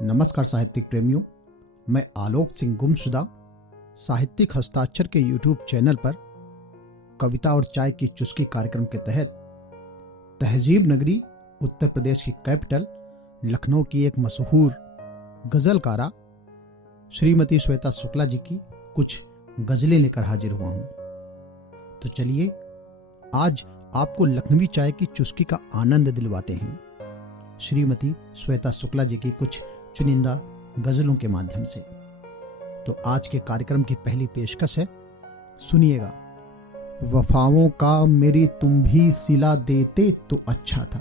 नमस्कार साहित्यिक प्रेमियों, मैं आलोक सिंह गुमशुदा साहित्यिक हस्ताक्षर के YouTube चैनल पर कविता और चाय की चुस्की कार्यक्रम के तहत तहजीब नगरी उत्तर प्रदेश की कैपिटल लखनऊ की एक मशहूर गजलकारा श्रीमती श्वेता शुक्ला जी की कुछ गजलें लेकर हाजिर हुआ हूं। तो चलिए आज आपको लखनवी चाय की चुस्की का आनंद दिलवाते हैं श्रीमती श्वेता शुक्ला जी की कुछ चुनिंदा गजलों के माध्यम से। तो आज के कार्यक्रम की पहली पेशकश है, सुनिएगा। वफाओं का मेरी तुम भी सिला देते तो अच्छा था,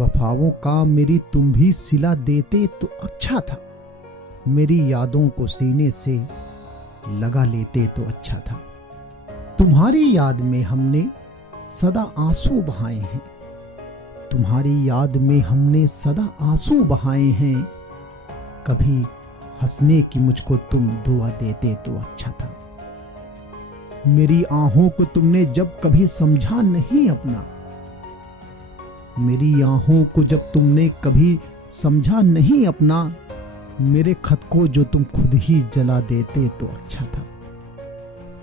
वफाओं का मेरी तुम भी सिला देते तो अच्छा था, मेरी यादों को सीने से लगा लेते तो अच्छा था। तुम्हारी याद में हमने सदा आंसू बहाए हैं, तुम्हारी याद में हमने सदा आंसू बहाए हैं, कभी हंसने की मुझको तुम दुआ देते तो अच्छा था। मेरी आहों को तुमने जब कभी समझा नहीं अपना, मेरी आहों को जब तुमने कभी समझा नहीं अपना, मेरे खत को जो तुम खुद ही जला देते तो अच्छा था।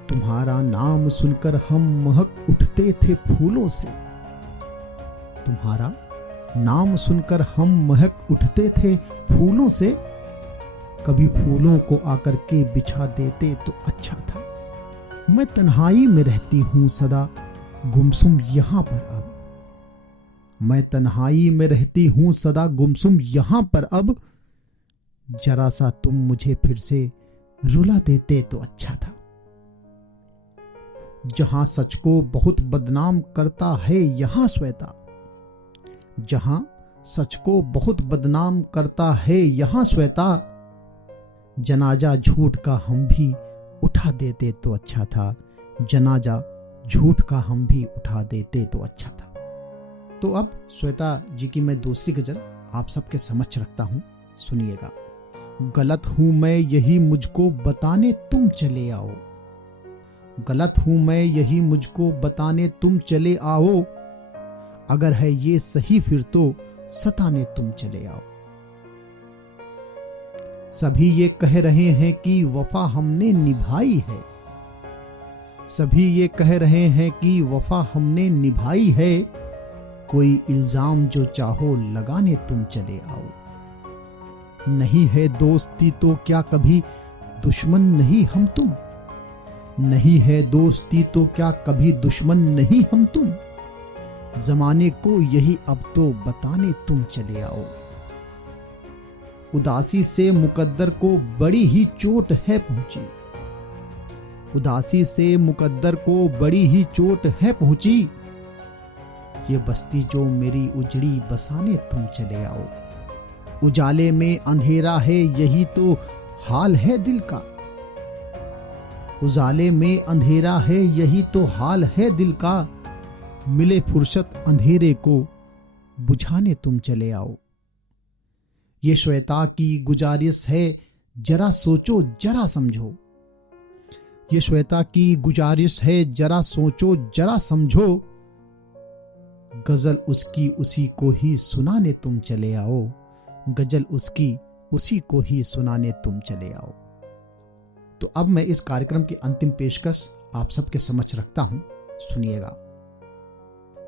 तुम्हारा नाम सुनकर हम महक उठते थे फूलों से, तुम्हारा नाम सुनकर हम महक उठते थे फूलों से, कभी फूलों को आकर के बिछा देते तो अच्छा था। मैं तन्हाई में रहती हूं सदा गुमसुम यहां पर अब, मैं तन्हाई में रहती हूं सदा गुमसुम यहां पर अब, जरा सा तुम मुझे फिर से रुला देते तो अच्छा था। जहां सच को बहुत बदनाम करता है यहां श्वेता, जहां सच को बहुत बदनाम करता है यहां श्वेता, जनाजा झूठ का हम भी उठा देते तो अच्छा था, जनाजा झूठ का हम भी उठा देते तो अच्छा था। तो अब श्वेता जी की मैं दूसरी गजल आप सबके समक्ष रखता हूं, सुनिएगा। गलत हूं मैं यही मुझको बताने तुम चले आओ, गलत हूं मैं यही मुझको बताने तुम चले आओ, अगर है ये सही फिर तो सताने तुम चले आओ। सभी ये कह रहे हैं कि वफा हमने निभाई है, सभी ये कह रहे हैं कि वफा हमने निभाई है, कोई इल्जाम जो चाहो लगाने तुम चले आओ। नहीं है दोस्ती तो क्या कभी दुश्मन नहीं हम तुम, नहीं है दोस्ती तो क्या कभी दुश्मन नहीं हम तुम, जमाने को यही अब तो बताने तुम चले आओ। उदासी से मुकद्दर को बड़ी ही चोट है पहुंची, उदासी से मुकद्दर को बड़ी ही चोट है पहुंची, ये बस्ती जो मेरी उजड़ी बसाने तुम चले आओ। उजाले में अंधेरा है यही तो हाल है दिल का, उजाले में अंधेरा है यही तो हाल है दिल का, मिले फुर्सत अंधेरे को बुझाने तुम चले आओ। ये श्वेता की गुजारिश है जरा सोचो जरा समझो, ये श्वेता की गुजारिश है जरा सोचो जरा समझो, गजल उसकी उसी को ही सुनाने तुम चले आओ, गजल उसकी उसी को ही सुनाने तुम चले आओ। तो अब मैं इस कार्यक्रम की अंतिम पेशकश आप सबके समक्ष रखता हूं, सुनिएगा।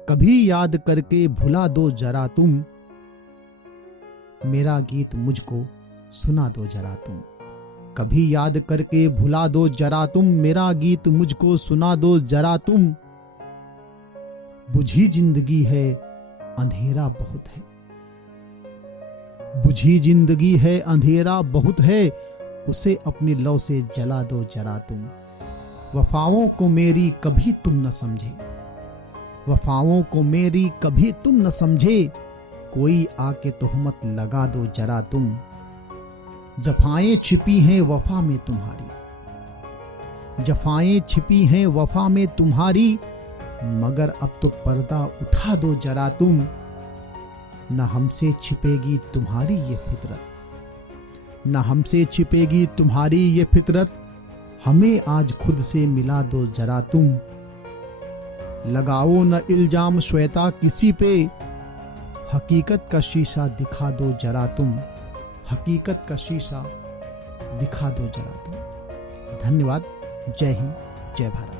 कभी याद करके भुला दो जरा तुम, मेरा गीत मुझको सुना दो जरा तुम, कभी याद करके भुला दो जरा तुम, मेरा गीत मुझको सुना दो जरा तुम, बुझी जिंदगी है अंधेरा बहुत है, बुझी जिंदगी है अंधेरा बहुत है, उसे अपनी लौ से जला दो जरा तुम। वफाओं को मेरी कभी तुम न समझे, वफाओं को मेरी कभी तुम न समझे, कोई आके तोहमत लगा दो जरा तुम। जफाएं छिपी हैं वफा में तुम्हारी, जफाएं छिपी हैं वफा में तुम्हारी, मगर अब तो पर्दा उठा दो जरा तुम। न हमसे छिपेगी तुम्हारी ये फितरत, न हमसे छिपेगी तुम्हारी ये फितरत, हमें आज खुद से मिला दो जरा तुम। लगाओ न इल्जाम श्वेता किसी पे, हकीकत का शीशा दिखा दो जरा तुम, हकीकत का शीशा दिखा दो जरा तो। धन्यवाद। जय हिंद, जय भारत।